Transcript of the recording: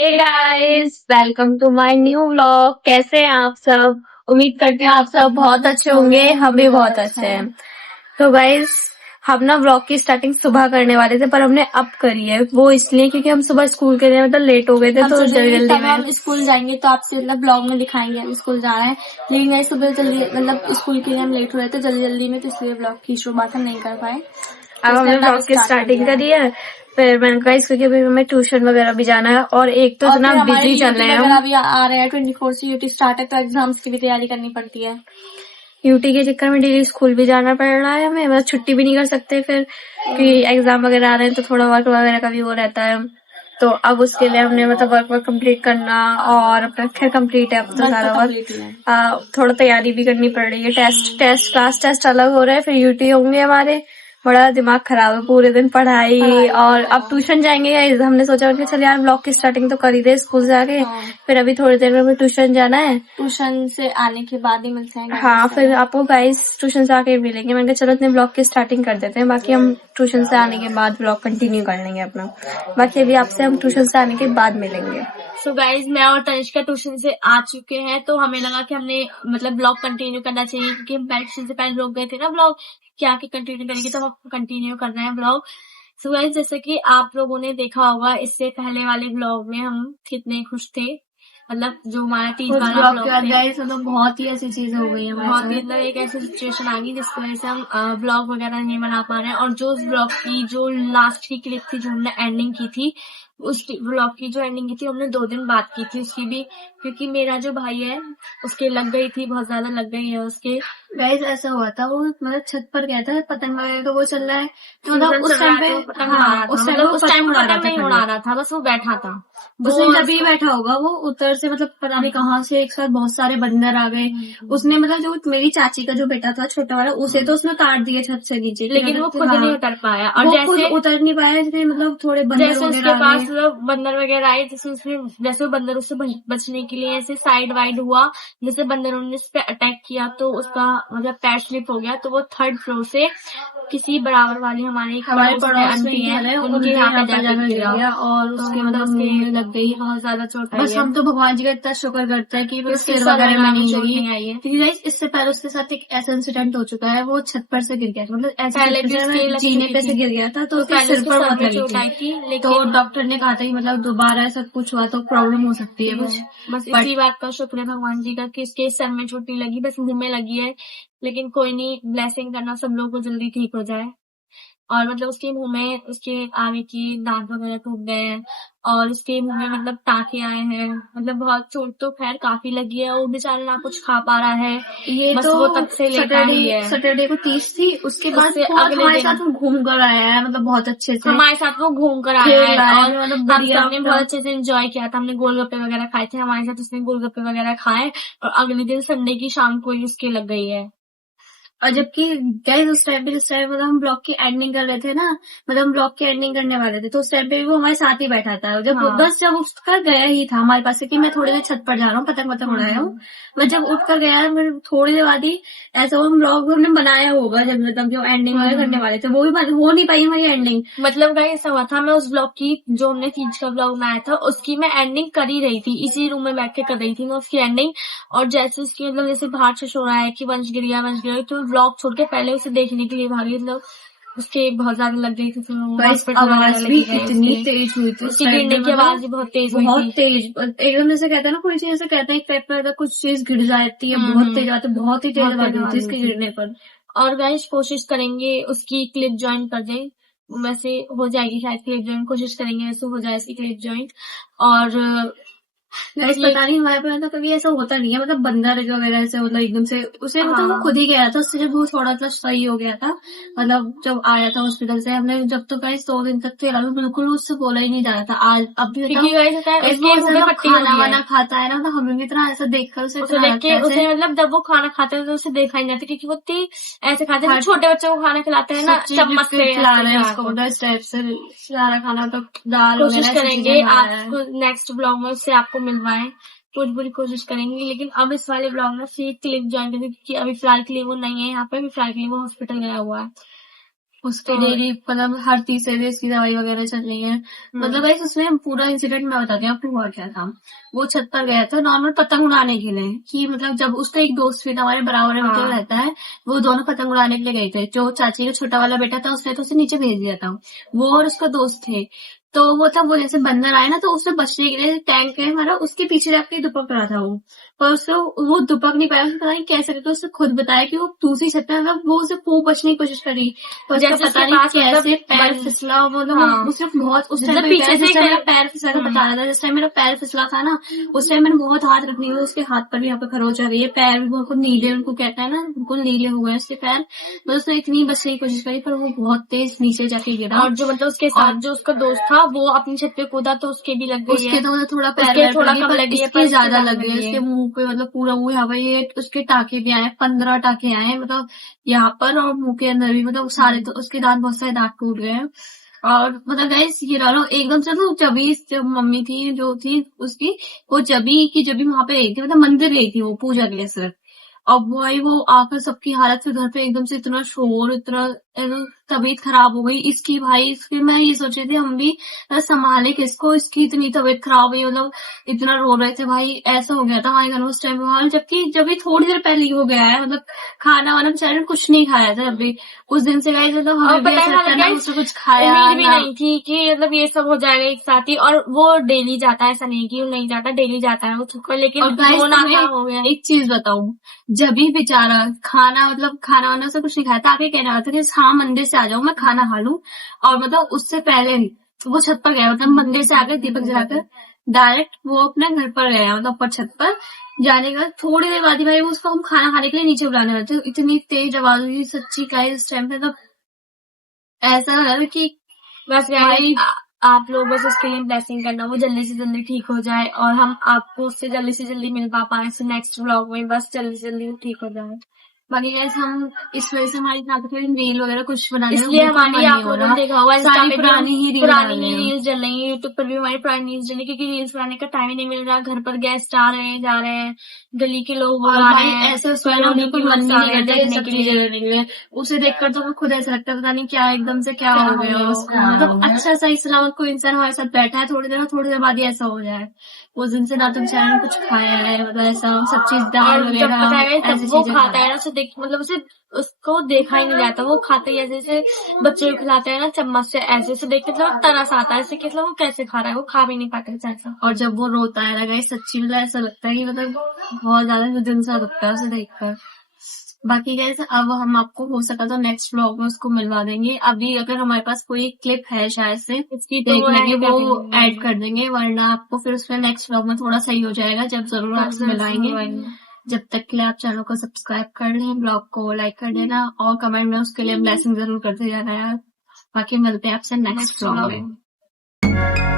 Hey guys, welcome to my new vlog. कैसे हैं आप सब? उम्मीद करते हैं आप सब बहुत अच्छे होंगे। हम भी बहुत अच्छे हैं। तो गाइस, हम ना व्लॉग की स्टार्टिंग सुबह करने वाले थे, पर हमने अब करी है। वो इसलिए क्योंकि हम सुबह स्कूल के लिए मतलब लेट हो गए थे, हम तो सोचे जल्दी कि जल्दी तब हम में। स्कूल जाएंगे तो आपसे मतलब ब्लॉग में दिखाएंगे हम स्कूल जा रहे हैं। लेकिन गाइस सुबह जल्दी मतलब स्कूल के लिए हम लेट हो रहे थे जल्दी जल्दी में, तो इसलिए ब्लॉग की शुरुआत हम नहीं कर पाए। तो अब इसलिए हमने हमने अब व्लॉग की स्टार्ट कर स्टार्टिंग दिया है। करी है। फिर मैंने कहा इसको कि अभी हमें ट्यूशन वगैरह भी जाना है, और एक तो और इतना फिर हमारे बिजी चल यूटी रहे हैं वगैरह हम। भी आ रहे हैं, 24 से यूटी स्टार्ट है, तो एग्जाम्स की भी तैयारी करनी पड़ती है। यूटी के चक्कर में डेली स्कूल भी जाना पड़ रहा है हमें, मतलब छुट्टी भी नहीं कर सकते फिर कि एग्जाम वगैरह आ रहे हैं, तो थोड़ा वर्क वगैरह का भी वो रहता है। तो अब उसके लिए हमने मतलब वर्क कंप्लीट करना, और अपना खैर कंप्लीट है अब तो वर्क तो सारा वर्क। कम्प्लीट ही है। थोड़ा तैयारी भी करनी पड़ रही है। टेस्ट क्लास टेस्ट अलग हो रहे हैं, फिर यूटी होंगे हमारे। बड़ा दिमाग खराब है, पूरे दिन पढ़ाई। पढ़ाई और अब वगैरह। ट्यूशन जाएंगे guys। हमने सोचा कि चल यार ब्लॉग की स्टार्टिंग तो कर ही दे स्कूल से आके। हाँ, फिर अभी थोड़ी देर में हमें ट्यूशन जाना है। ट्यूशन से आने के बाद ही मिलते हैं हाँ, गाइस फिर चलो। आपको गाइस ट्यूशन से आके मिलेंगे। मैंने कहा चलो इतने ब्लॉग की स्टार्टिंग कर देते हैं, बाकी हम ट्यूशन से आने के बाद ब्लॉग कंटिन्यू कर लेंगे अपना। बाकी अभी आपसे हम ट्यूशन से आने के बाद मिलेंगे। सो गाइज मैं और तनिष्का ट्यूशन से आ चुके हैं, तो हमें लगा कि हमने मतलब ब्लॉग कंटिन्यू करना चाहिए, क्योंकि हम ट्यूशन से पहले रोक गए थे ना ब्लॉग कि आके कंटिन्यू करेंगे, तो हम कंटिन्यू कर रहे हैं ब्लॉग। सो गाइज जैसे कि आप लोगों ने देखा होगा इससे पहले वाले ब्लॉग में हम कितने खुश थे, मतलब जो हमारा तीज उस वाला ब्लॉग के ब्लॉग बाद थे। गाइस मतलब बहुत ही ऐसी चीजें हो गई हमारे बहुत ही साथ। मतलब एक ऐसी सिचुएशन आ गई जिसकी वजह से हम ब्लॉग वगैरह नहीं बना पा रहे हैं। और जो उस ब्लॉग की जो लास्ट की क्लिप थी, जो हमने एंडिंग की थी, उस ब्लॉग की जो एंडिंग की थी हमने 2 दिन बाद की थी उसकी भी, क्योंकि मेरा जो भाई है उसके लग गई थी, बहुत ज्यादा लग गई है उसके। गाइस ऐसा हुआ था, वो मतलब छत पर गया था, पतंग वगैरह तो वो चल रहा है, तो सीजन मतलब चल उस रहा टाइम है पे। तो वो पतंग उड़ा हाँ, रहा था, उस टाइम पे मतलब वो उस टाइम पतंग वो उड़ा रहा पतंग था नहीं खाली। उड़ा रहा था, बस वो बैठा था। वो उसने तभी उसको बैठा होगा, वो उधर से मतलब पता नहीं कहाँ से एक साथ बहुत सारे बंदर आ गए। उसने मतलब जो मेरी चाची का जो बेटा था छोटा वाला, उसे तो उसने उतार दिया छत से नीचे कि लेकिन वो मतलब खुद नहीं हाँ, उतर पाया। और वो खुद जैसे उतर नहीं पाया, इसलिए मतलब थोड़े बंदर जैसे वगैरह उसके आ पास गए। मतलब बंदर वगैरह आए, जैसे उसमें जैसे वो बंदर उससे बचने के लिए ऐसे साइड वाइड हुआ, जैसे बंदरों ने उस पर अटैक किया, तो उसका मतलब पैर स्लिप हो गया, तो वो 3rd फ्लोर से किसी बराबर वाली हमारे एक हमारे पड़ोस में पड़ोस में आंटी ही है घर है, उनके उनके यहाँ यहाँ पे पर जाके जाकर गिर गिरा। गया, और तो उसके मतलब मतलब उसके मुंह में लग गई। बहुत ज्यादा चोट आई बस है, हम तो भगवान जी का इतना शुक्र करते हैं कि कि मतलब उसके सिर सर वगैरह में वगैरह में नहीं चोट लगी। नहीं आई है। क्योंकि गाइस इससे पहले उसके साथ एक ऐसा इंसिडेंट हो चुका है, वो छत पर से गिर गया था, मतलब ऐसी छत पहले पर भी से उसके मैं लग जीने चुकी पे थी, से गिर गया था, तो तो उसके पहले सिर उसके पर सर बहुत में लगी चोट थी। आई थी, तो लेकिन डॉक्टर ने कहा था कि मतलब दोबारा ऐसा कुछ हुआ तो प्रॉब्लम हो सकती है कुछ। बस बट इसी बात का शुक्र है भगवान जी का कि इसके सर में चोट नहीं लगी, बस मुंह में लगी है। लेकिन कोई नहीं, ब्लेसिंग करना सब लोगों को जल्दी ठीक हो जाए। और मतलब उसके मुंह में उसके आगे की दांत वगैरह टूट गए हैं, और उसके मुंह में मतलब टाके आए हैं, मतलब बहुत चोट तो खैर काफी लगी है। वो बेचारा ना कुछ खा पा रहा है, ये बस तो वो तब से लेटा सैटरडे ही है। सैटरडे को 30 थी, उसके बाद उससे बहुत अगले हमारे दिन साथ वो घूम कर आया है, मतलब बहुत अच्छे से हमारे साथ वो घूम कर आया खेल है, रहा है, और मतलब हम बढ़िया सबने अपना। बहुत अच्छे से एंजॉय किया था। हमने गोलगप्पे वगैरह खाए थे, हमारे साथ उसने गोलगप्पे वगैरह खाए, और अगले दिन संडे की शाम को ही उसके लग गई है। और जबकि गाइस उस टाइम पे, जिस टाइम मतलब हम ब्लॉग की एंडिंग कर रहे थे ना, मतलब हम ब्लॉग की एंडिंग करने वाले थे, तो उस टाइम पे भी वो हमारे साथ ही बैठा था। जब हाँ। बस जब उठकर गया ही था हमारे पास से कि मैं थोड़ी देर छत पर जा रहा हूँ, पतंग पतंग उड़ाया हूँ। मैं जब उठकर गया, फिर थोड़ी देर बाद ही ऐसा वो ब्लॉग हमने बनाया होगा, जब मतलब जो एंडिंग वगैरह करने वाले थे वो भी हो नहीं पाई हमारी एंडिंग। मतलब गाइस ऐसा हुआ था, मैं उस ब्लॉग की जो हमने तीज का ब्लॉग बनाया था उसकी मैं एंडिंग कर ही रही थी, इसी रूम में बैठ के कर रही थी मैं उसकी एंडिंग। और जैसे उसकी मतलब जैसे बाहर से शो रहा है कि वंश गिर गया वंश गिर गया, तो ब्लॉग छोड़ के पहले उसे देखने के लिए भागी, मतलब उसके बहुत ज्यादा लग गई थी, फिर गाइस हॉस्पिटल वगैरह आवाज भी लेके गए इतनी उसके। तेज हुई थी उस उसके टाइम पे, गिरने की आवाज मतलब भी बहुत तेज हुई बहुत थी। तेज। एकदम जैसे कहते हैं ना, कोई चीज ऐसे कहते हैं एक टाइप पर कुछ चीज गिर जाती है, बहुत तेज आती है, बहुत ही तेज बहुत आवाज तेज हुई थी आवाज हुई इसके थी। गिरने पर। और गाइस कोशिश करेंगे उसकी क्लिप ज्वाइन कर जाए, वैसे हो जाएगी शायद क्लिप ज्वाइन, कोशिश करेंगे वैसे हो जाए इसकी क्लिप ज्वाइन। और गाइस ये पता नहीं हमारे पे मतलब कभी ऐसा होता नहीं है, मतलब बंदर वगैरह से मतलब एकदम से उसे मतलब वो हाँ, खुद ही गया था, उससे जब वो थोड़ा सा सही हो गया था, मतलब जब आया था हॉस्पिटल से, हमने जब तो गाइस 2 दिन तक तो इलाज बिल्कुल उससे बोला ही नहीं जा रहा था। आज अब भी क्योंकि बताओ, गाइस होता है गाइस वो उसके मुंह ऐसा पे जब पट्टी खाना लगी है। वाना खाता है ना, तो हमें भी इतना ऐसा देखकर उसे उसे इतना देख के लगता है उसे ऐसे मतलब जब वो खाना खाते हैं तो उसे देखा ही नहीं जाता, क्योंकि वो इतनी ऐसे खाते हैं, हर छोटे बच्चों को खाना खिलाते हैं ना सब चीज चम्मच से खिला ऐसे रहे हैं खिला उसको, के। मतलब इस टाइप से सारा खाना, तो दाल कोशिश वगैरह ऐसी करेंगे चीजें खा रहा है। आपको नेक्स्ट ब्लॉग में उससे आपको मिलवाएं, पूरी पूरी कोशिश करेंगे। लेकिन अब इस वाले ब्लॉग में सिर्फ क्लिप ज्वाइन करेंगे, क्योंकि अभी फिलहाल के लिए वो नहीं है यहाँ पे, अभी फिलहाल के लिए वो हॉस्पिटल गया हुआ है। उसकी और- डेली मतलब हर तीसरे दिन इसकी दवाई वगैरह चल रही है। मतलब गाइस उसमें पूरा इंसिडेंट मैं बताती हूँ आपको हुआ क्या था। वो छत पर गया था नॉर्मल पतंग उड़ाने के लिए, कि मतलब जब उसका एक दोस्त भी था हमारे बराबर में जो हाँ। रहता है, वो दोनों पतंग उड़ाने के लिए गए थे। जो चाची का छोटा वाला बेटा था उसने तो उसे नीचे भेज दिया था, वो और उसका दोस्त थे। तो वो था, वो जैसे बंदर आए ना तो उससे बचने के लिए टैंक है हमारा, उसके पीछे जाके दुपक रहा था वो, पर उसको वो दुपक नहीं पाया। उसने पता नहीं कैसे करके उसने खुद बताया कि वो दूसरी छत पे, मतलब वो उसे वो बचने की कोशिश करी, पर उसका जैसे पता उसके नहीं पास कैसे मतलब पैर बन- फिसला। मतलब हाँ। उसने बहुत उस टाइम मतलब पे पीछे जिस से टाइम मेरा कर- पैर फिसला था, बता रहा था जिस टाइम मेरा पैर फिसला था ना, उस टाइम मैंने बहुत हाथ रखनी हुई, उसके हाथ पर भी यहाँ पे खरोच आ गई है, पैर भी बिल्कुल नीले, उनको कहता है ना बिल्कुल नीले हुए हैं उसके पैर। मतलब उसने इतनी बचने की कोशिश करी पर वो बहुत तेज नीचे जाके गिरा। और जो मतलब उसके साथ जो उसका दोस्त था वो अपनी छत पे कूदा तो उसके भी लग गई है। उसके तो मतलब थोड़ा पैर उसके वैर पे थोड़ा लगी, कम पर लगी है, इसके पर ज्यादा ज्यादा लग गई है। लगी है। इसके मुंह पे मतलब पूरा मुंह यहाँ पे, ये उसके टाके भी आए, 15 टाके आए हैं, मतलब यहाँ पर और मुंह के अंदर भी, मतलब सारे तो उसके दांत, बहुत सारे दांत टूट गए हैं। और मतलब गाइस ये रहा एकदम से तो जबी, जब मम्मी थी जो थी उसकी, वो जबी वहां पे गई थी, मतलब मंदिर गई थी वो पूजा के लिए सिर्फ। अब वो आकर सबकी हालत से घर पे एकदम से इतना शोर, इतना एकदम तबीयत खराब हो गई इसकी भाई। इसकी मैं ये सोच रही थी हम भी संभाले किसको, इसकी इतनी तबीयत खराब हुई, मतलब इतना रो रहे थे भाई। ऐसा हो गया था हमारे घर में उस टाइम माहौल, जबकि जब भी थोड़ी देर पहले ही हो गया है, मतलब खाना वाना बेचारे ने कुछ नहीं खाया था अभी उस दिन से गाइस। मतलब और हमें भी पता ऐसा है लगता है ना गाइस, उससे कुछ खाया उम्मीद भी ना। नहीं थी कि मतलब ये सब हो जाएगा एक साथ ही। और वो डेली जाता है, ऐसा नहीं कि वो नहीं जाता, डेली जाता है वो छुप, लेकिन और गाइस वो ना तुम्हें हो गया। एक चीज बताऊं, जब भी बेचारा खाना, मतलब खाना वाना से कुछ नहीं खाया था, आगे कह रहा था कि हाँ मंदिर से आ जाओ मैं खाना खा लूं, और मतलब उससे पहले वो छत पर गया, मतलब मंदिर से आकर दीपक जलाकर डायरेक्ट वो अपने घर पर गया, मतलब ऊपर छत पर जाने का थोड़ी देर बाद ही भाई वो उसको हम खाना खाने के लिए नीचे बुलाने वाले थे। इतनी तेज आवाज हुई सच्ची गाइस इस टाइम पे, मतलब ऐसा लग रहा था कि बस भाई गाइस आप लोग बस उसके लिए ब्लेसिंग करना, वो जल्दी से जल्दी ठीक हो जाए और हम आपको उससे जल्दी से जल्दी मिल पाए नेक्स्ट व्लॉग में, बस जल्दी से जल्दी ठीक हो जाए। बाकी गाइस हम इस वजह से हमारी ताकत रील वगैरह कुछ बनाने का इसलिए बिल्कुल मन हमारी, नहीं आप हो लोगों रहा। ने देखा होगा इंस्टा सारी पे भी हम पुरानी ही रील पुरानी डाल रहे ही हैं। रील्स डल रही है, यूट्यूब पर भी हमारी पुरानी रील्स डल रही है, क्योंकि रील्स बनाने का टाइम ही नहीं मिल रहा। घर पर गेस्ट आ रहे हैं, जा रहे हैं, गली के लोग और आ रहे भाई हैं, ऐसे उसमें ना कॉलोनी बिल्कुल के मन लोग ही आ नहीं रहे हैं करता ये देखने सब के चीजें लिए। करने के लिए। उसे देखकर तो खुद ऐसा लगता है पता नहीं क्या एकदम से क्या हो गया गया, उसको, मतलब अच्छा सही सलामत कोई इंसान हमारे साथ बैठा है, थोड़ी देर बाद ही ऐसा हो जाए। उस दिन से ना तो बेचारे ने कुछ खाया है, मतलब ऐसा सब चीज दाल और जब पता है वगैरह जब ऐसी वो चीजें खाता खाया। है ना, उसे देख मतलब उसे उसको देखा ही नहीं जाता, वो खाते ही ऐसे जैसे बच्चे को खिलाते हैं ना चम्मच से, ऐसे से देख के मतलब तरस आता है ऐसे कि मतलब वो कैसे खा रहा है, वो खा भी नहीं पाते ऐसा। और जब वो रोता है ना गाइस सच्ची मतलब ऐसा लगता है कि मतलब बहुत ज्यादा दिल सा दुखता है उसे देखकर। बाकी गाइस अब हम आपको हो सका तो नेक्स्ट व्लॉग में उसको मिलवा देंगे। अभी अगर हमारे पास कोई क्लिप है शायद से इसकी तो देख लेंगे, ऐड कर वो देंगे। ऐड कर देंगे, वरना आपको फिर उसमें नेक्स्ट व्लॉग में थोड़ा सही हो जाएगा जब जरूर आपसे मिलाएंगे। जब तक के लिए आप चैनल को सब्सक्राइब कर लें, ब्लॉग को लाइक कर देना और कमेंट में उसके लिए ब्लेसिंग जरूर करते जाना यार। बाकी मिलते हैं आपसे नेक्स्ट व्लॉग में।